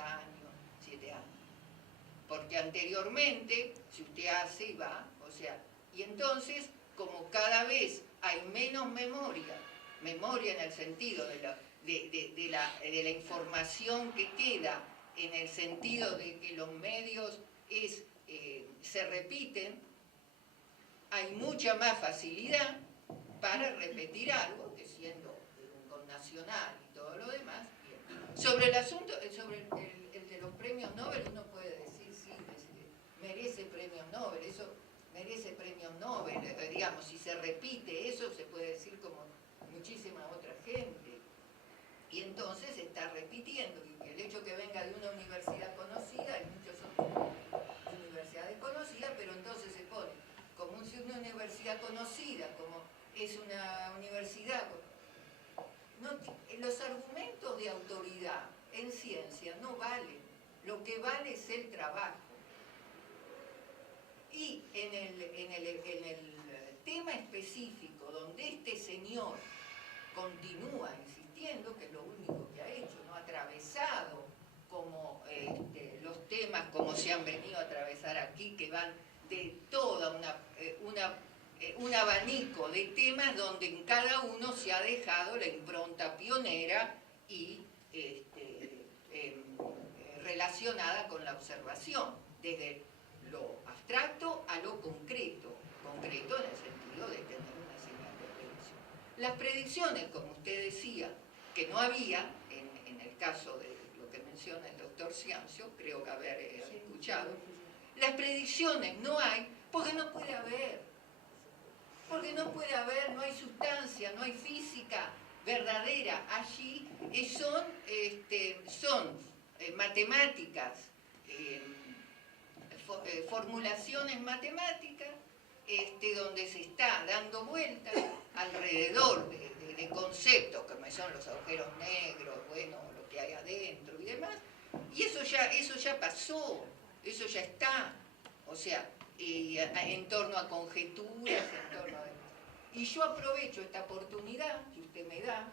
años, 7 años. Porque anteriormente, si usted hace y va, o sea, y entonces, como cada vez hay menos memoria en el sentido de la información que queda, en el sentido de que los medios se repiten, hay mucha más facilidad para repetir algo que siendo un connacional y todo lo demás. Sobre el asunto, sobre el de los premios Nobel, uno puede decir, sí, merece premios Nobel, eso merece premios Nobel, digamos, si se repite eso, se puede decir como muchísima otra gente. Y entonces se está repitiendo, y el hecho que venga de una universidad conocida, hay muchas otras universidades conocidas, pero entonces se pone como si una universidad conocida, como es una universidad... No, los argumentos de autoridad en ciencia no valen, lo que vale es el trabajo. Y en el tema específico donde este señor continúa insistiendo, que es lo único que ha hecho, no ha atravesado como los temas como se han venido a atravesar aquí, que van de toda un abanico de temas donde en cada uno se ha dejado la impronta pionera y relacionada con la observación, desde lo abstracto a lo concreto en el sentido de tener una señal de predicción. Las predicciones, como usted decía, que no había, en el caso de lo que menciona el doctor Ciancio, creo que haber escuchado, las predicciones no hay porque no puede haber. Porque no puede haber, no hay sustancia, no hay física verdadera. Allí son matemáticas, formulaciones matemáticas, donde se está dando vueltas alrededor de conceptos como son los agujeros negros, bueno, lo que hay adentro y demás, y eso ya pasó, eso ya está, o sea, en torno a conjeturas, en torno a... Y yo aprovecho esta oportunidad que usted me da,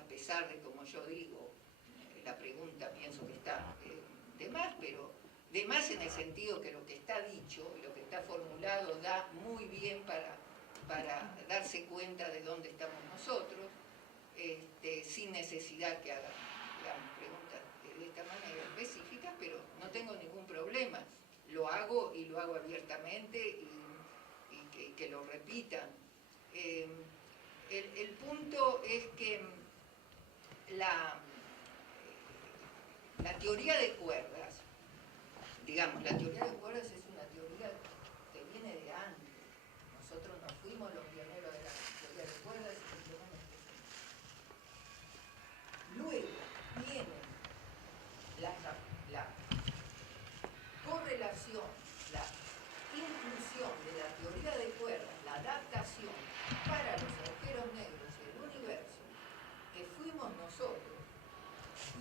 a pesar de, como yo digo, la pregunta pienso que está de más, pero de más en el sentido que lo que está dicho y lo que está formulado da muy bien para darse cuenta de dónde estamos nosotros, sin necesidad que hagan preguntas de esta manera específicas, pero no tengo ningún problema. Lo hago y lo hago abiertamente y que lo repitan. El punto es que la teoría de cuerdas, digamos, la teoría de cuerdas es una teoría que viene de antes. Nosotros no fuimos los pioneros de la teoría de cuerdas, luego viene la correlación, la inclusión de la teoría de cuerdas, la adaptación para los agujeros negros y el universo, que fuimos nosotros,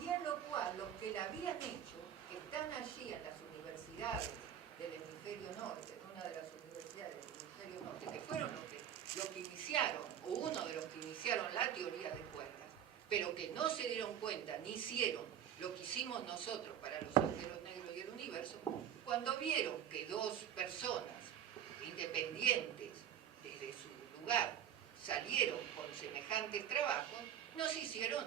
y en lo cual los que la habían hecho, que están allí en las universidades del hemisferio norte, en una de las universidades del hemisferio norte, que fueron los que iniciaron, o uno de los que iniciaron la teoría de cuerdas, pero que no se dieron cuenta ni hicieron lo que hicimos nosotros para los agujeros negros y el universo, cuando vieron que dos personas independientes desde su lugar salieron con semejantes trabajos, nos hicieron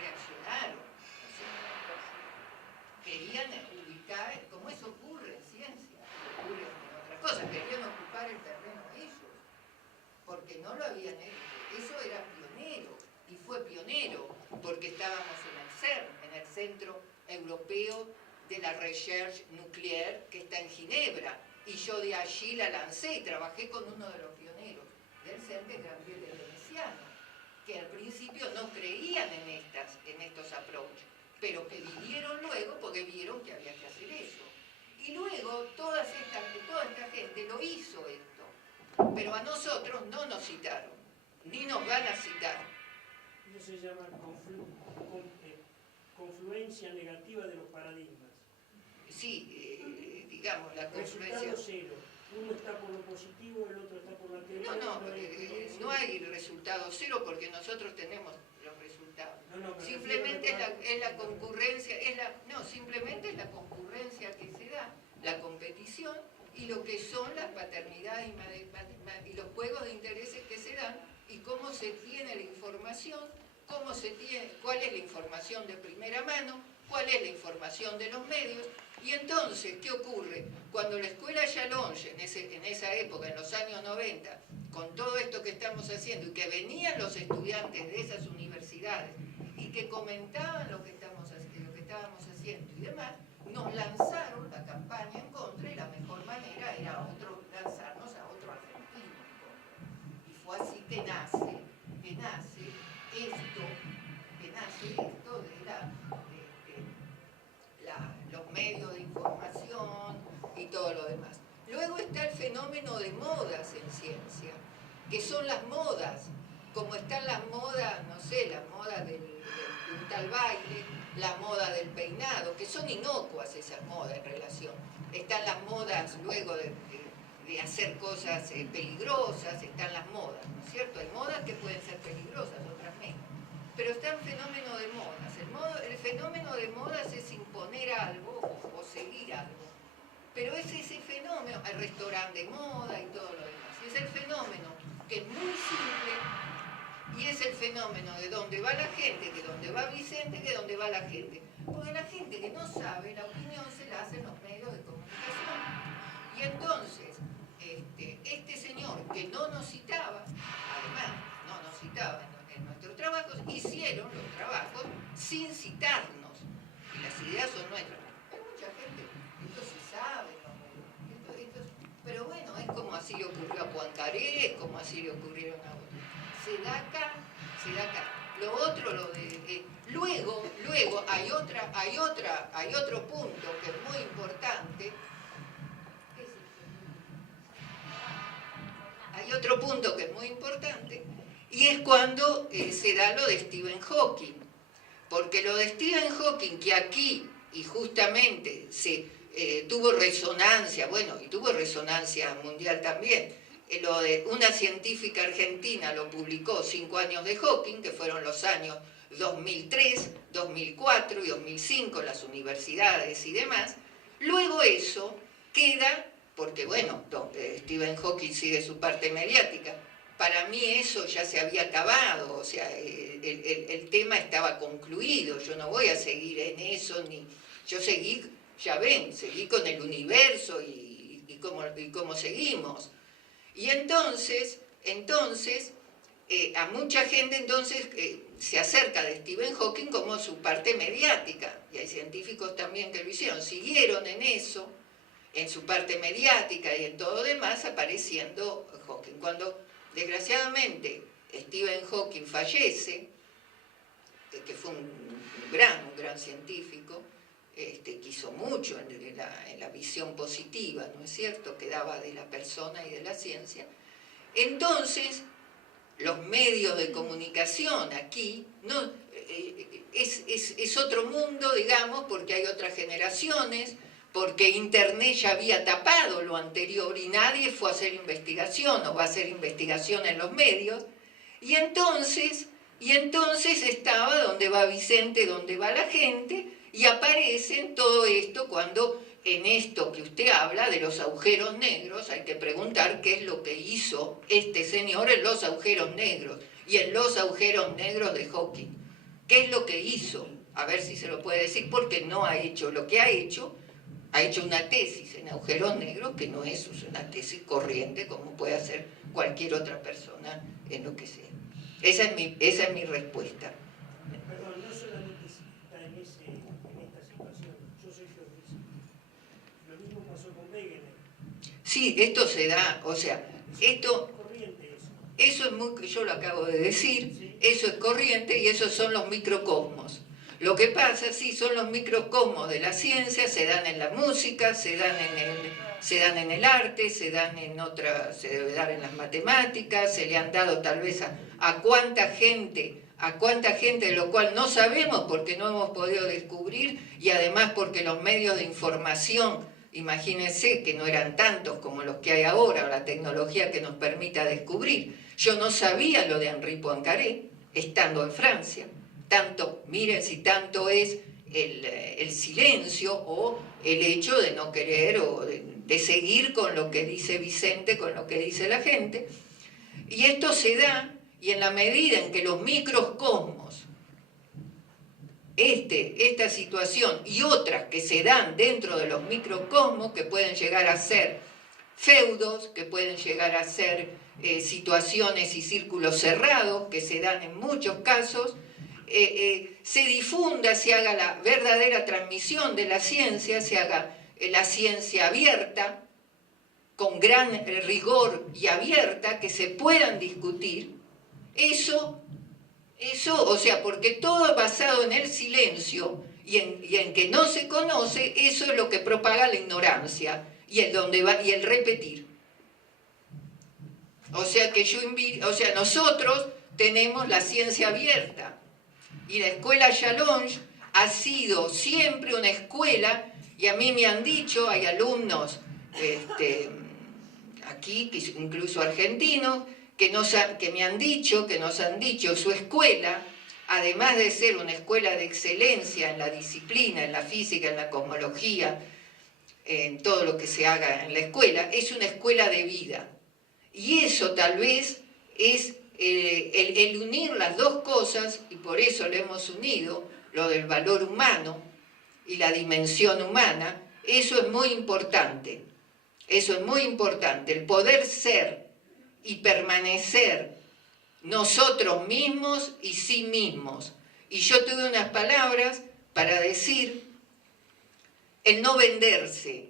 reaccionaron, querían ubicar, como eso ocurre en ciencia, ocurre en otras cosas, querían ocupar el terreno ellos, porque no lo habían hecho. Eso era pionero, y fue pionero, porque estábamos en el CERN, en el Centro Europeo de la Recherche Nucléaire, que está en Ginebra, y yo de allí la lancé y trabajé con uno de los pioneros del CERN, que es Gabriele Veneziano, que al principio no creían en estos approaches, pero que vinieron luego porque vieron que había que hacer eso. Y luego toda esta gente lo hizo esto, pero a nosotros no nos citaron, ni nos van a citar. Eso se llama confluencia negativa de los paradigmas. Sí, digamos, la confluencia... Resultado cero. Uno está por lo positivo, el otro está por la teoría. No hay resultado cero porque nosotros tenemos simplemente es la concurrencia que se da, la competición y lo que son las paternidades y los juegos de intereses que se dan y cómo se tiene la información, cuál es la información de primera mano, cuál es la información de los medios. Y entonces, ¿qué ocurre? Cuando la escuela Yalonye, en esa época, en los años 90, con todo esto que estamos haciendo, y que venían los estudiantes de esas universidades, y que comentaban lo que estábamos haciendo y demás, nos lanzaron la campaña en contra, y la mejor manera era lanzarnos a otro argentino en contra. Y fue así que nace esto de los medios de información y todo lo demás. Luego está el fenómeno de modas en ciencia, que son las modas, como están las modas, no sé, la moda de un tal baile, la moda del peinado, que son inocuas esas modas en relación. Están las modas luego de hacer cosas peligrosas, están las modas, ¿no es cierto? Hay modas que pueden ser peligrosas, otras menos. Pero está el fenómeno de modas. El fenómeno de modas es imponer algo o seguir algo. Pero es ese fenómeno, el restaurante de moda y todo lo demás. Y es el fenómeno que es muy simple y es el fenómeno de dónde va la gente, que dónde va Vicente, que dónde va la gente. Porque la gente que no sabe, la opinión se la hacen los medios de comunicación. Y entonces, este señor que no nos citaba, además, no nos citaba en nuestros trabajos, hicieron los trabajos sin citarnos. Y las ideas son nuestras. Hay mucha gente, esto se sabe, pero bueno, es como así le ocurrió a Poincaré, es como así le ocurrieron a otros. Se da acá. Lo otro, luego hay otro punto que es muy importante. Hay otro punto que es muy importante, y es cuando se da lo de Stephen Hawking. Porque lo de Stephen Hawking, que aquí, y justamente tuvo resonancia, bueno, y tuvo resonancia mundial también, lo de una científica argentina lo publicó 5 años de Hawking, que fueron los años 2003, 2004 y 2005, las universidades y demás. Luego eso queda, porque bueno, Stephen Hawking sigue su parte mediática. Para mí eso ya se había acabado, o sea, el tema estaba concluido. Yo no voy a seguir en eso, yo seguí, ya ven, seguí con el universo y cómo seguimos. Y entonces a mucha gente entonces se acerca de Stephen Hawking como su parte mediática, y hay científicos también que lo hicieron, siguieron en eso, en su parte mediática y en todo demás, apareciendo Hawking. Cuando desgraciadamente Stephen Hawking fallece, que fue un gran científico, que hizo mucho en la visión positiva, ¿no es cierto?, que daba de la persona y de la ciencia. Entonces, los medios de comunicación aquí es otro mundo, digamos, porque hay otras generaciones, porque Internet ya había tapado lo anterior y nadie fue a hacer investigación o va a hacer investigación en los medios. Y entonces estaba donde va Vicente, donde va la gente, y aparece en todo esto cuando en esto que usted habla de los agujeros negros, hay que preguntar qué es lo que hizo este señor en los agujeros negros y en los agujeros negros de Hawking. ¿Qué es lo que hizo? A ver si se lo puede decir, porque no ha hecho lo que ha hecho una tesis en agujeros negros que no es una tesis corriente como puede hacer cualquier otra persona en lo que sea. Esa es mi respuesta. Perdón, no solamente está en esta situación, yo soy geofísico. Lo mismo pasó con Wegener. Sí, esto se da, o sea, esto... Corriente eso es muy, yo lo acabo de decir, sí. Eso es corriente y esos son los microcosmos. Lo que pasa, sí, son los microcosmos de la ciencia, se dan en la música, se dan en el arte, se debe dar en las matemáticas, se le han dado tal vez a cuánta gente, de lo cual no sabemos porque no hemos podido descubrir, y además porque los medios de información, imagínense que no eran tantos como los que hay ahora, o la tecnología que nos permita descubrir. Yo no sabía lo de Henri Poincaré, estando en Francia. Tanto, miren si tanto es el silencio o el hecho de no querer o de seguir con lo que dice Vicente, con lo que dice la gente. Y esto se da, y en la medida en que los microcosmos, esta situación y otras que se dan dentro de los microcosmos, que pueden llegar a ser feudos, que pueden llegar a ser situaciones y círculos cerrados, que se dan en muchos casos, se difunda, se haga la verdadera transmisión de la ciencia, se haga la ciencia abierta, con gran rigor y abierta, que se puedan discutir, eso, o sea, porque todo basado en el silencio y en que no se conoce, eso es lo que propaga la ignorancia y el repetir. O sea que nosotros tenemos la ciencia abierta y la escuela Challonge ha sido siempre una escuela, y a mí me han dicho, hay alumnos aquí, incluso argentinos, que me han dicho, que nos han dicho, su escuela, además de ser una escuela de excelencia en la disciplina, en la física, en la cosmología, en todo lo que se haga en la escuela, es una escuela de vida. Y eso tal vez es el unir las dos cosas, y por eso lo hemos unido, lo del valor humano y la dimensión humana. Eso es muy importante. Eso es muy importante, el poder ser y permanecer nosotros mismos y sí mismos. Y yo tuve unas palabras para decir el no venderse,